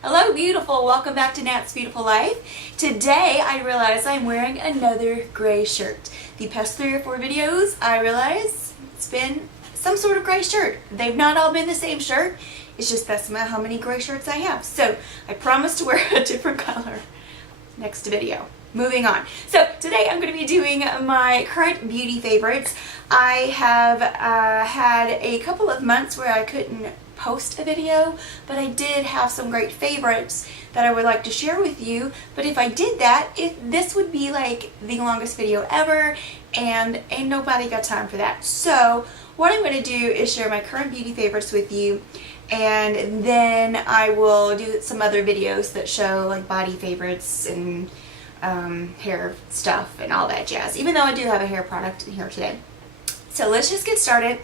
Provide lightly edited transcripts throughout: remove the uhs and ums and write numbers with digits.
Hello beautiful, welcome back to Nat's Beautiful Life. Today I realize I'm wearing another gray shirt. The past 3 or 4 videos I realize it's been some sort of gray shirt. They've not all been the same shirt, it's just that's about how many gray shirts I have. So I promise to wear a different color next video. Moving on. So today I'm going to be doing my current beauty favorites. I have had a couple of months where I couldn't post a video, but I did have some great favorites that I would like to share with you. But if I did that, this would be like the longest video ever, and ain't nobody got time for that. So what I'm going to do is share my current beauty favorites with you, and then I will do some other videos that show like body favorites and hair stuff and all that jazz, even though I do have a hair product in here today. So let's just get started.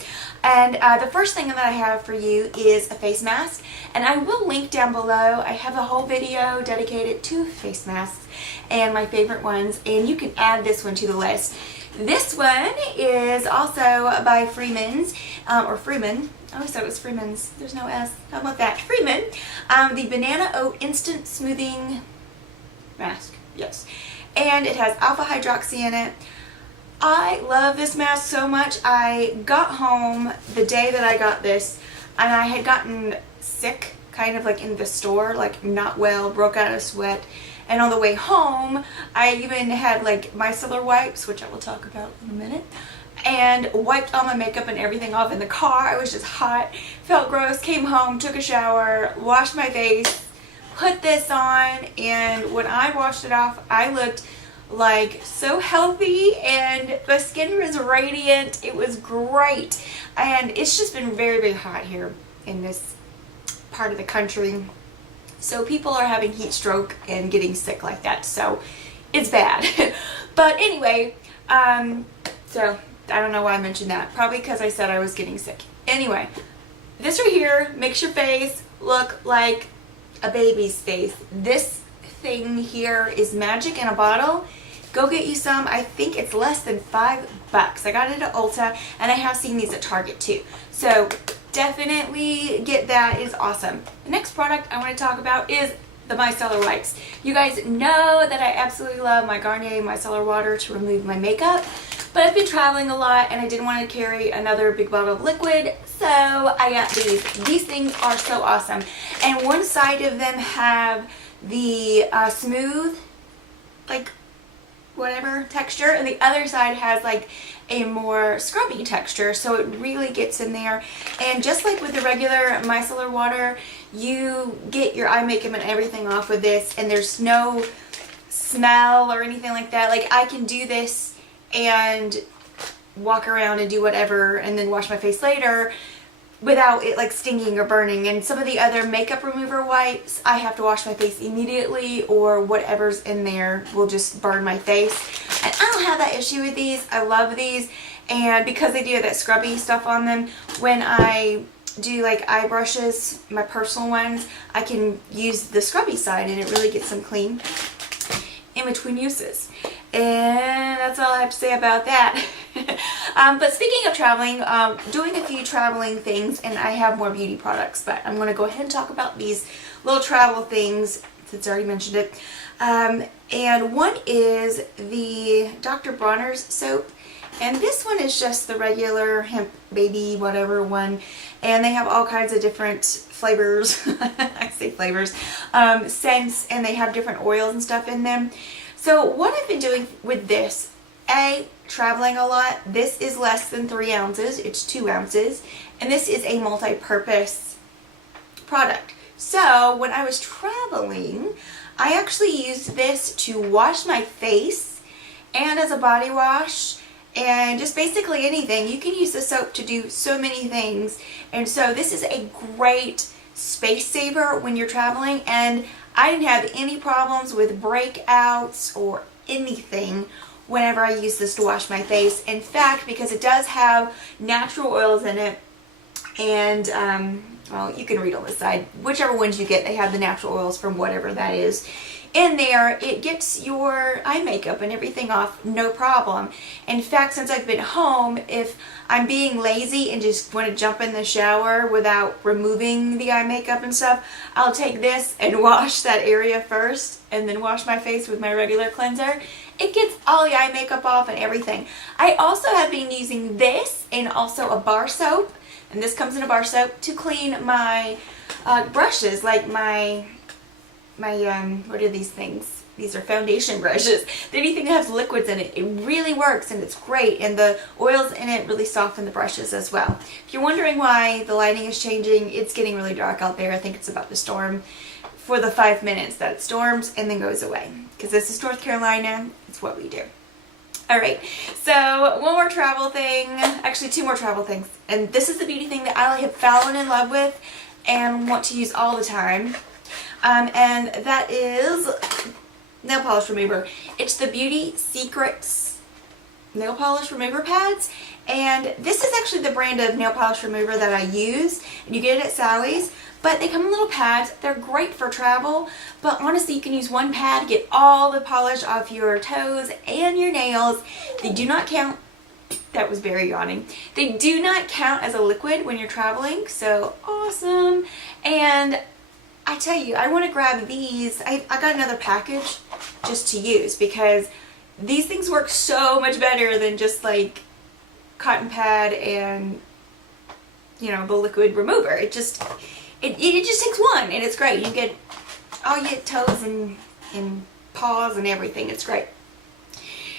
And the first thing that I have for you is a face mask, and I will link down below. I have a whole video dedicated to face masks and my favorite ones, and you can add this one to the list. This one is also by Freeman's, or Freeman. I always thought it was Freeman's. There's no S. How about that? Freeman. The Banana Oat Instant Smoothing Mask. Yes. And it has alpha hydroxy in it. I love this mask so much. I got home the day that I got this, and I had gotten sick, kind of like in the store, like not well, broke out of sweat. And on the way home, I even had like micellar wipes, which I will talk about in a minute, and wiped all my makeup and everything off in the car. I was just hot, felt gross, came home, took a shower, washed my face, put this on, and when I washed it off, I looked like so healthy and the skin was radiant. It was great. And it's just been very, very hot here in this part of the country, so people are having heat stroke and getting sick like that, so it's bad. But anyway, so I don't know why I mentioned that, probably because I said I was getting sick. Anyway, this right here makes your face look like a baby's face. This thing here is magic in a bottle. Go get you some. I think it's less than $5. I got it at Ulta, and I have seen these at Target too. So definitely get that. It's awesome. The next product I want to talk about is the micellar wipes. You guys know that I absolutely love my Garnier micellar water to remove my makeup, but I've been traveling a lot and I didn't want to carry another big bottle of liquid, so I got these. These things are so awesome, and one side of them have the smooth, like whatever texture, and the other side has like a more scrubby texture, so it really gets in there. And just like with the regular micellar water, you get your eye makeup and everything off with this, and there's no smell or anything like that. Like I can do this and walk around and do whatever and then wash my face later without it like stinging or burning. And some of the other makeup remover wipes, I have to wash my face immediately, or whatever's in there will just burn my face. And I don't have that issue with these. I love these, and because they do have that scrubby stuff on them, when I do like eye brushes, my personal ones, I can use the scrubby side and it really gets them clean in between uses. And that's all I have to say about that. But speaking of traveling, doing a few traveling things, and I have more beauty products, but I'm going to go ahead and talk about these little travel things since I already mentioned it. And one is the Dr. Bronner's soap, and this one is just the regular hemp baby whatever one, and they have all kinds of different flavors. I say flavors, scents, and they have different oils and stuff in them. So what I've been doing with this, traveling a lot, this is less than 3 ounces, it's 2 ounces, and this is a multi-purpose product. So when I was traveling, I actually used this to wash my face and as a body wash, and just basically anything. You can use the soap to do so many things, and so this is a great space saver when you're traveling. And I didn't have any problems with breakouts or anything whenever I use this to wash my face. In fact, because it does have natural oils in it, and well, you can read on the side, whichever ones you get, they have the natural oils from whatever that is in there. It gets your eye makeup and everything off no problem. In fact, since I've been home, if I'm being lazy and just want to jump in the shower without removing the eye makeup and stuff, I'll take this and wash that area first and then wash my face with my regular cleanser. It gets all the eye makeup off and everything. I also have been using this and also a bar soap, and this comes in a bar soap, to clean my brushes, like my what are these things? These are foundation brushes. Anything that has liquids in it, it really works and it's great, and the oils in it really soften the brushes as well. If you're wondering why the lighting is changing, it's getting really dark out there. I think it's about the storm. For the 5 minutes that it storms and then goes away, because this is North Carolina. It's what we do. All right, so one more travel thing, actually 2 more travel things, and this is the beauty thing that I have fallen in love with and want to use all the time, and that is nail polish remover. It's the Beauty Secrets nail polish remover pads, and this is actually the brand of nail polish remover that I use, and you get it at Sally's. But they come in little pads. They're great for travel, but honestly, you can use one pad to get all the polish off your toes and your nails. They do not count, that was very yawning. They do not count as a liquid when you're traveling, so awesome. And I tell you, I want to grab these. I got another package just to use, because these things work so much better than just like cotton pad and, you know, the liquid remover. It just takes one, and it's great. You get all your toes and paws and everything. It's great.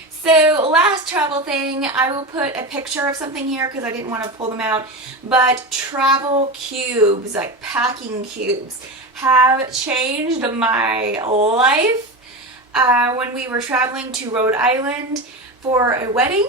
So last travel thing, I will put a picture of something here because I didn't want to pull them out, but travel cubes, like packing cubes, have changed my life. When we were traveling to Rhode Island for a wedding,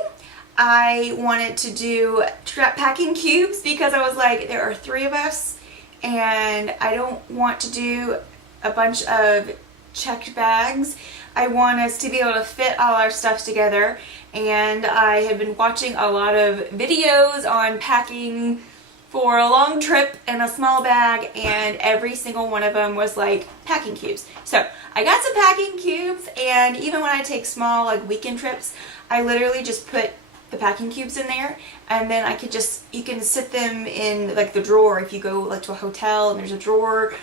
I wanted to do packing cubes because I was like, there are 3 of us, and I don't want to do a bunch of checked bags. I want us to be able to fit all our stuff together, and I have been watching a lot of videos on packing for a long trip in a small bag, and every single one of them was like packing cubes. So I got some packing cubes, and even when I take small like weekend trips, I literally just put the packing cubes in there, and then you can sit them in like the drawer. If you go like to a hotel and there's a drawer,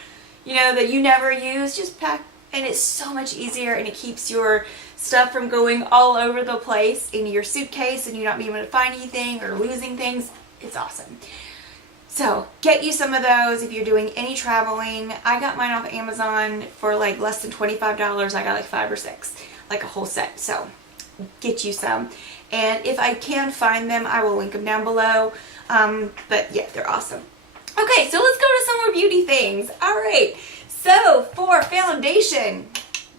you know, that you never use, just pack, and it's so much easier, and it keeps your stuff from going all over the place in your suitcase and you not being able to find anything or losing things. It's awesome. So get you some of those if you're doing any traveling. I got mine off Amazon for like less than $25. I got like 5 or 6, like a whole set. So get you some. And if I can find them, I will link them down below. But yeah, they're awesome. Okay, so let's go to some more beauty things. All right, so for foundation,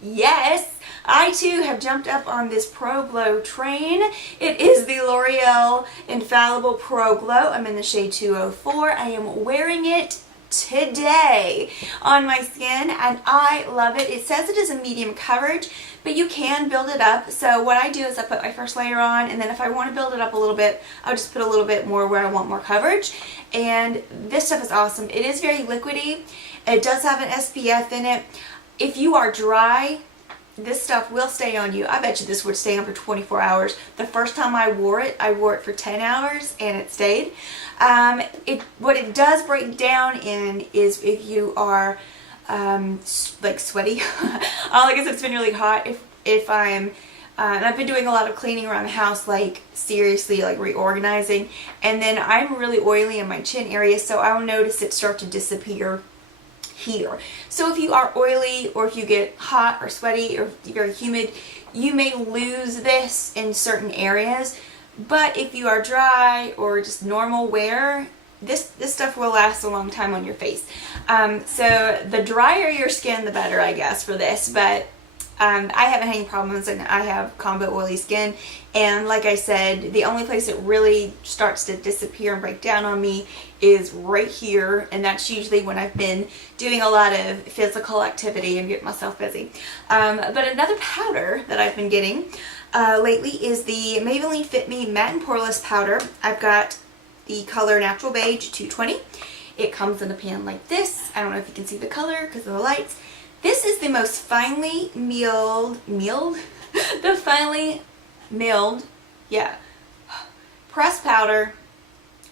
yes, I too have jumped up on this Pro Glow train. It is the L'Oreal Infallible Pro Glow. I'm in the shade 204. I am wearing it today on my skin, and I love it. It says it is a medium coverage, but you can build it up. So what I do is I put my first layer on, and then if I want to build it up a little bit, I'll just put a little bit more where I want more coverage. And this stuff is awesome. It is very liquidy. It does have an SPF in it. If you are dry, this stuff will stay on you. I bet you this would stay on for 24 hours. The first time I wore it for 10 hours and it stayed. What it does break down in is if you are like sweaty. I guess it's been really hot. If I'm and I've been doing a lot of cleaning around the house, like seriously, like reorganizing, and then I'm really oily in my chin area, so I'll notice it start to disappear here. So if you are oily, or if you get hot or sweaty or very humid, you may lose this in certain areas. But if you are dry or just normal wear, this stuff will last a long time on your face. So the drier your skin, the better, I guess, for this. But I haven't had any problems, and I have combo oily skin, and like I said, the only place it really starts to disappear and break down on me is right here, and that's usually when I've been doing a lot of physical activity and getting myself busy. But another powder that I've been getting lately is the Maybelline Fit Me Matte and Poreless Powder. I've got the color Natural Beige 220, It comes in a pan like this. I don't know if you can see the color because of the lights. This is the most finely the finely milled, yeah, pressed powder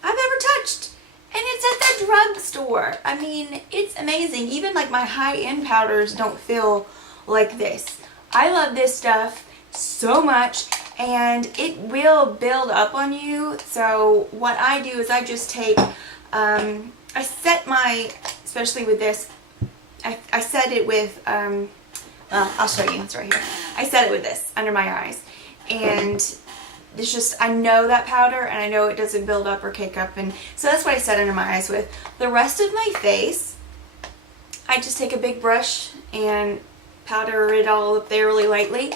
I've ever touched. And it's at the drugstore. I mean, it's amazing. Even like my high-end powders don't feel like this. I love this stuff so much, and it will build up on you. So what I do is I just take, I set my, especially with this, I set it with, well, I'll show you, it's right here. I set it with this under my eyes, and it's just, I know that powder, and I know it doesn't build up or cake up, and so that's what I set under my eyes with. The rest of my face, I just take a big brush and powder it all up there really lightly,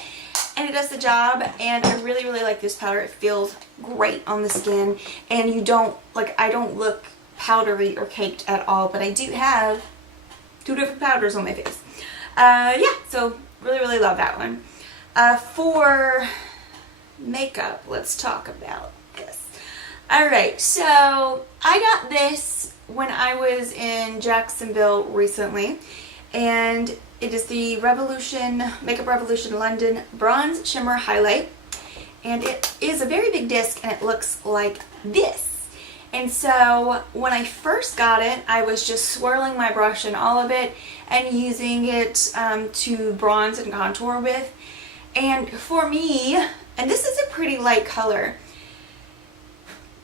and it does the job. And I really, really like this powder. It feels great on the skin, and you don't, like, I don't look powdery or caked at all, but I do have 2 different powders on my face. Yeah, so really, really love that one. For makeup, let's talk about this. Alright, so I got this when I was in Jacksonville recently, and it is the Makeup Revolution London Bronze Shimmer Highlight, and it is a very big disc, and it looks like this. And so when I first got it, I was just swirling my brush in all of it and using it to bronze and contour with. And for me, and this is a pretty light color,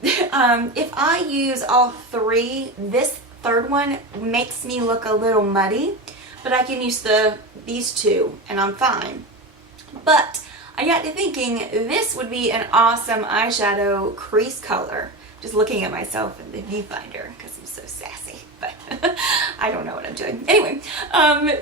if I use all 3, this third one makes me look a little muddy, but I can use these 2 and I'm fine. But I got to thinking this would be an awesome eyeshadow crease color. Just looking at myself in the viewfinder because I'm so sassy, but I don't know what I'm doing. Anyway,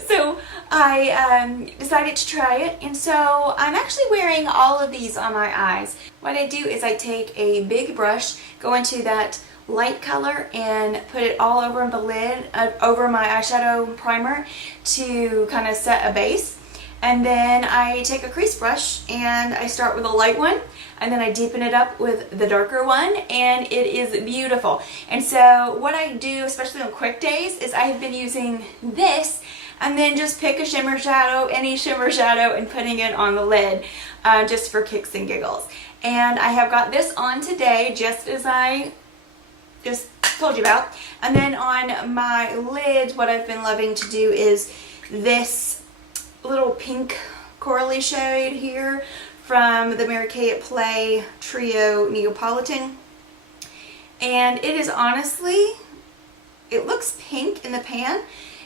so I decided to try it, and so I'm actually wearing all of these on my eyes. What I do is I take a big brush, go into that light color, and put it all over the lid, over my eyeshadow primer to kind of set a base. And then I take a crease brush and I start with a light one, and then I deepen it up with the darker one, and it is beautiful. And so what I do, especially on quick days, is I have been using this and then just pick a shimmer shadow, any shimmer shadow, and putting it on the lid just for kicks and giggles. And I have got this on today, just as I just told you about. And then on my lids, what I've been loving to do is this little pink corally shade here from the Mary Kay at Play Trio Neapolitan. And it is honestly, it looks pink in the pan.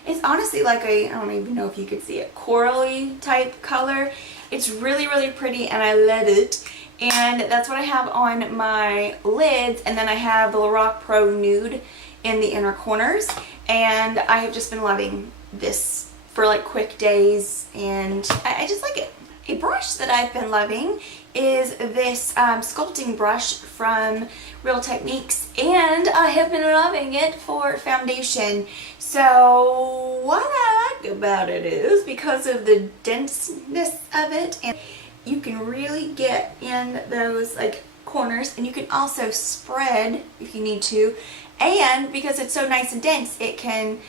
It's honestly like I don't even know if you could see it, corally type color. It's really, really pretty, and I love it. And that's what I have on my lids. And then I have the Lorac Pro Nude in the inner corners. And I have just been loving this for like quick days, and I just like it. A brush that I've been loving is this sculpting brush from Real Techniques, and I have been loving it for foundation. So what I like about it is because of the denseness of it, and you can really get in those like corners, and you can also spread if you need to, and because it's so nice and dense, it can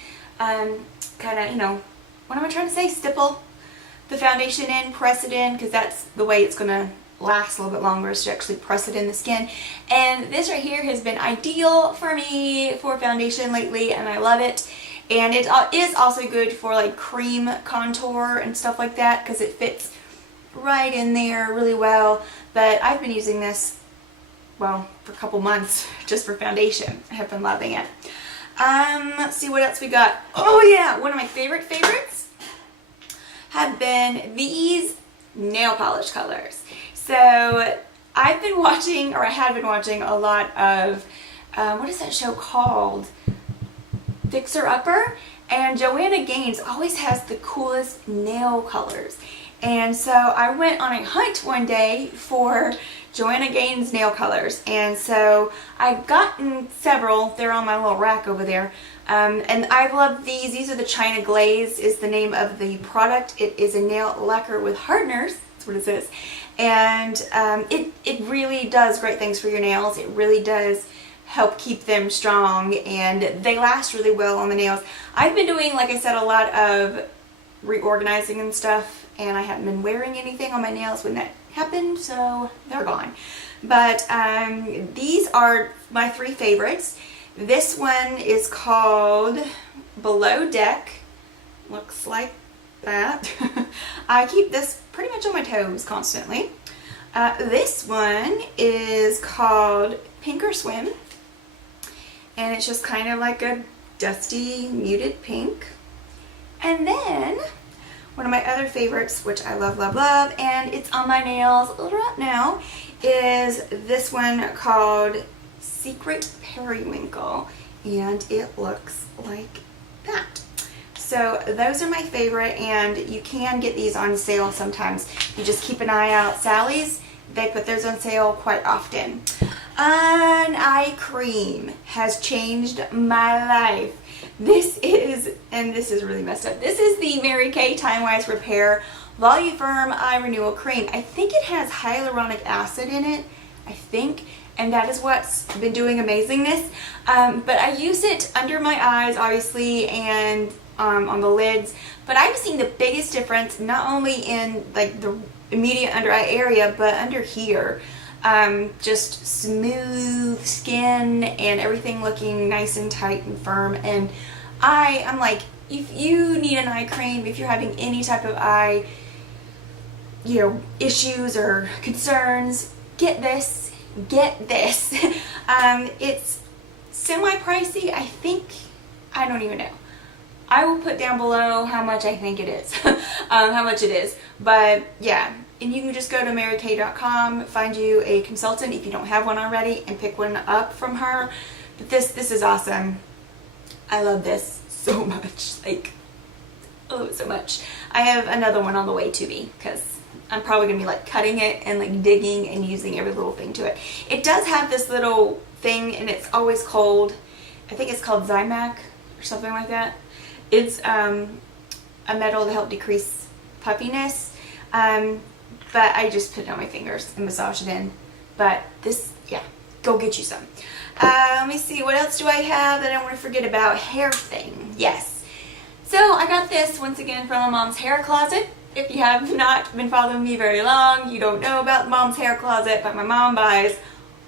kind of, you know, what am I trying to say? Stipple the foundation in, press it in, because that's the way it's going to last a little bit longer, is to actually press it in the skin. And this right here has been ideal for me for foundation lately, and I love it. And it is also good for like cream contour and stuff like that, because it fits right in there really well. But I've been using this, well, for a couple months just for foundation. I have been loving it. Let's see what else we got. Oh yeah, one of my favorites have been these nail polish colors. So I've been watching, or I had been watching a lot of, what is that show called? Fixer Upper. And Joanna Gaines always has the coolest nail colors. And so I went on a hunt one day for Joanna Gaines nail colors, and so I've gotten several. They're on my little rack over there, and I love these. These are the China Glaze is the name of the product. It is a nail lacquer with hardeners, that's what it says, and it really does great things for your nails. It really does help keep them strong, and they last really well on the nails. I've been doing, like I said, a lot of reorganizing and stuff, and I haven't been wearing anything on my nails when that happened, so they're gone. But these are my 3 favorites. This one is called Below Deck. Looks like that. I keep this pretty much on my toes constantly. This one is called Pink or Swim, and it's just kind of like a dusty muted pink. And then one of my other favorites, which I love, love, love, and it's on my nails right now, is this one called Secret Periwinkle, and it looks like that. So those are my favorite, and you can get these on sale sometimes. You just keep an eye out. Sally's, they put those on sale quite often. An eye cream has changed my life. This is really messed up. This is the Mary Kay Time Wise Repair Voluform Eye Renewal Cream. I think it has hyaluronic acid in it, I think, and that is what's been doing amazingness. But I use it under my eyes, obviously, and on the lids. But I've seen the biggest difference not only in like the immediate under eye area, but under here. Just smooth skin and everything looking nice and tight and firm. And I'm like, if you need an eye cream, if you're having any type of eye, issues or concerns, get this. It's semi-pricey, I think. I don't even know. I will put down below how much I think it is. How much it is. But yeah, and you can just go to marykay.com, find you a consultant if you don't have one already, and pick one up from her. But this is awesome. I love this so much. Like, I love it so much. I have another one on the way to me, because I'm probably going to be like cutting it and like digging and using every little thing to it. It does have this little thing, and it's always cold. I think it's called Zymac or something like that. It's a metal to help decrease puffiness. But I just put it on my fingers and massage it in. But this, yeah, go get you some. Let me see, what else do I have that I don't want to forget about? Hair thing, yes. So I got this once again from my mom's hair closet. If you have not been following me very long, you don't know about mom's hair closet, but my mom buys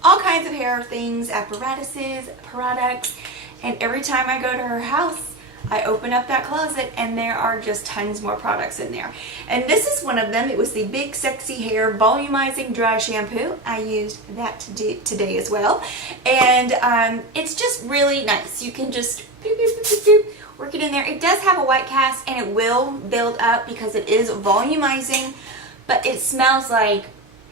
all kinds of hair things, apparatuses, products, and every time I go to her house, I open up that closet and there are just tons more products in there. And this is one of them. It was the Big Sexy Hair Volumizing Dry Shampoo. I used that today as well. And it's just really nice. You can just boop, boop, boop, boop, boop, work it in there. It does have a white cast and it will build up because it is volumizing, but it smells like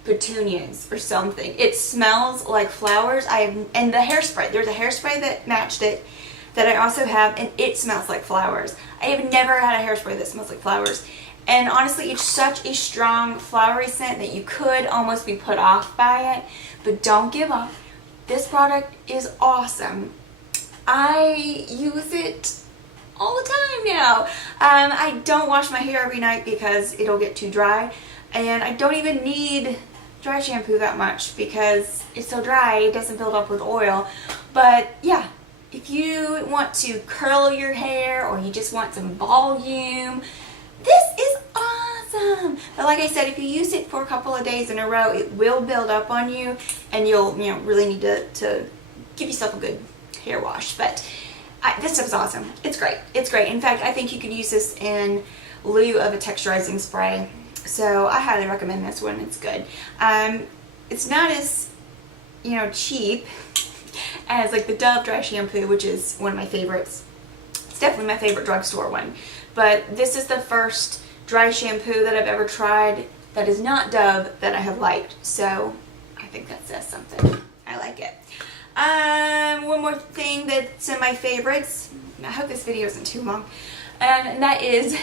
petunias or something. It smells like flowers. And the hairspray, there's a hairspray that matched it that I also have, and it smells like flowers. I have never had a hairspray that smells like flowers. And honestly, it's such a strong flowery scent that you could almost be put off by it, but don't give up. This product is awesome. I use it all the time now. I don't wash my hair every night because it'll get too dry, and I don't even need dry shampoo that much because it's so dry, it doesn't build up with oil. But yeah, if you want to curl your hair or you just want some volume, this is awesome. But like I said, if you use it for a couple of days in a row, it will build up on you, and you'll really need to give yourself a good hair wash. But this stuff is awesome. It's great. It's great. In fact, I think you could use this in lieu of a texturizing spray. So I highly recommend this one. It's good. It's not as cheap as like the Dove dry shampoo, which is one of my favorites. It's definitely my favorite drugstore one. But this is the first dry shampoo that I've ever tried that is not Dove that I have liked. So I think that says something. I like it. One more thing that's in my favorites. I hope this video isn't too long. And that is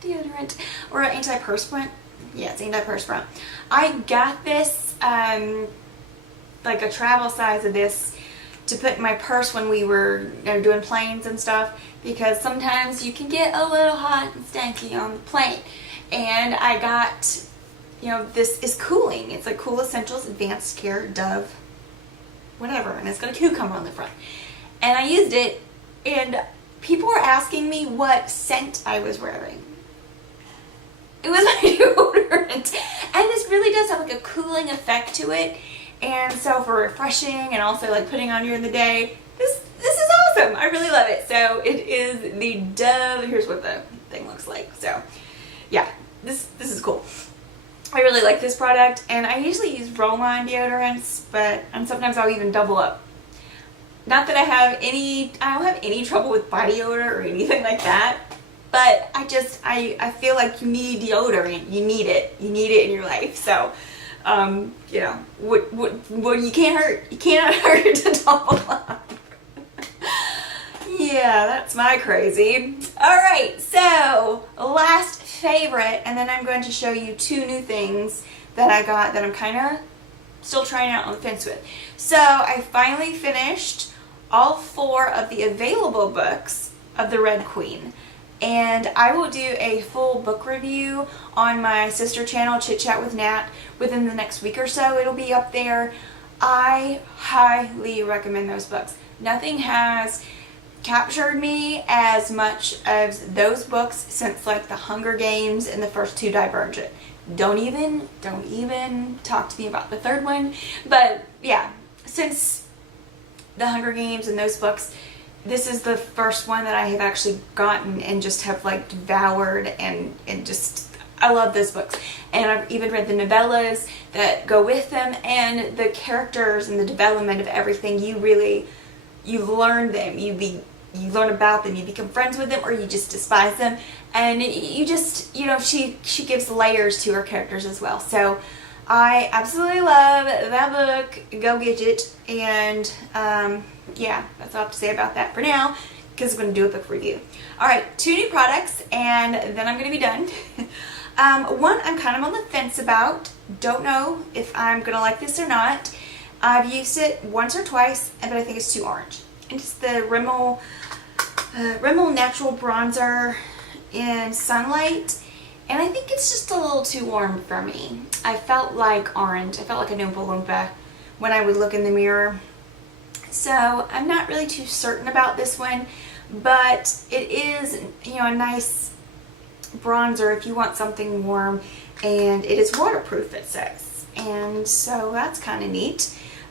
deodorant or antiperspirant. Yeah, it's antiperspirant. I got this like a travel size of this to put in my purse when we were doing planes and stuff, because sometimes you can get a little hot and stanky on the plane. And I got, this is cooling. It's like Cool Essentials Advanced Care Dove whatever, and it's got a cucumber on the front. And I used it, and people were asking me what scent I was wearing. It was my deodorant. And this really does have like a cooling effect to it. And so for refreshing and also like putting on during the day, this is awesome. I really love it. So it is the Dove. Here's what the thing looks like. So yeah, this is cool. I really like this product, and I usually use roll-on deodorants, but sometimes I'll even double up. Not that I don't have any trouble with body odor or anything like that, but I feel like you need deodorant. You need it in your life. So, you know, what you can't hurt. You cannot hurt to double up. Yeah, that's my crazy. All right, so last favorite, and then I'm going to show you 2 new things that I got that I'm kind of still trying out on the fence with. So I finally finished all 4 of the available books of the Red Queen, and I will do a full book review on my sister channel, Chit Chat with Nat, within the next week or so. It'll be up there. I highly recommend those books. Nothing has captured me as much as those books since like the Hunger Games and the first 2 Divergent. Don't even talk to me about the 3rd one. But yeah, since the Hunger Games and those books, this is the first one that I have actually gotten and just have like devoured, and just I love those books. And I've even read the novellas that go with them, and the characters and the development of everything. You learn them, you learn about them, you become friends with them, or you just despise them, and you just, you know, she gives layers to her characters as well. So I absolutely love that book. Go get it. And yeah, that's all I have to say about that for now, because I'm going to do a book review. Alright, 2 new products, and then I'm going to be done. One I'm kind of on the fence about. Don't know if I'm going to like this or not. I've used it once or twice, but I think it's too orange. It's the Rimmel Natural Bronzer in Sunlight, and I think it's just a little too warm for me. I felt like orange. I felt like a Oompa Loompa when I would look in the mirror. So I'm not really too certain about this one, but it is, you know, a nice bronzer if you want something warm, and it is waterproof, it says. And so that's kind of neat.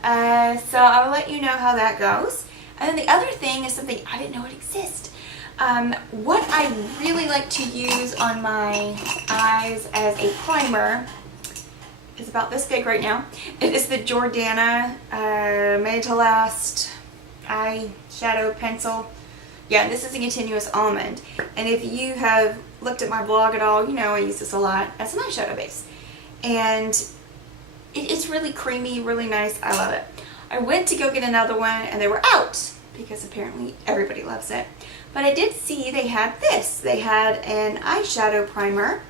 So I will let you know how that goes. And then the other thing is something I didn't know would exist. What I really like to use on my eyes as a primer is about this big right now. It is the Jordana Made to Last eyeshadow pencil. Yeah, this is a continuous almond. And if you have looked at my blog at all, you know I use this a lot as an eyeshadow base. And it's really creamy, really nice. I love it. I went to go get another one, and they were out because apparently everybody loves it. But I did see they had this. They had an eyeshadow primer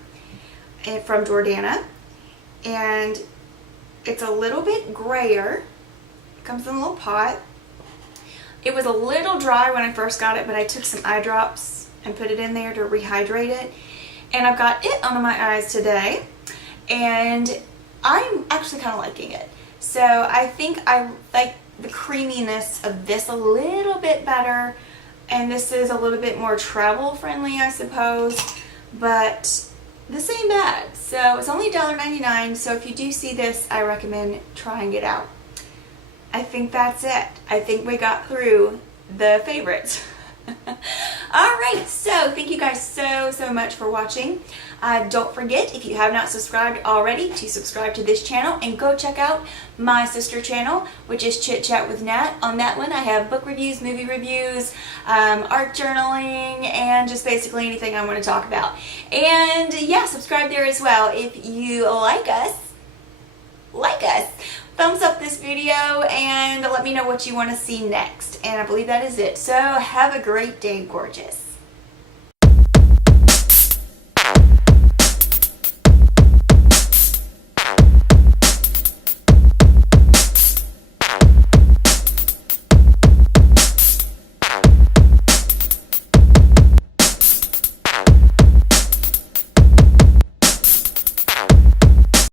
from Jordana, and it's a little bit grayer. It comes in a little pot. It was a little dry when I first got it, but I took some eye drops and put it in there to rehydrate it. And I've got it under my eyes today, and I'm actually kind of liking it. So I think I like the creaminess of this a little bit better, and this is a little bit more travel friendly, I suppose, but this ain't bad. So it's only $1.99, so if you do see this, I recommend trying it out. I think that's it. I think we got through the favorites. Alright, so thank you guys so much for watching. Don't forget, if you have not subscribed already, to subscribe to this channel and go check out my sister channel, which is Chit Chat with Nat. On that one I have book reviews, movie reviews, art journaling, and just basically anything I want to talk about. And yeah, subscribe there as well. If you like us, thumbs up this video and let me know what you want to see next. And I believe that is it. So have a great day, gorgeous.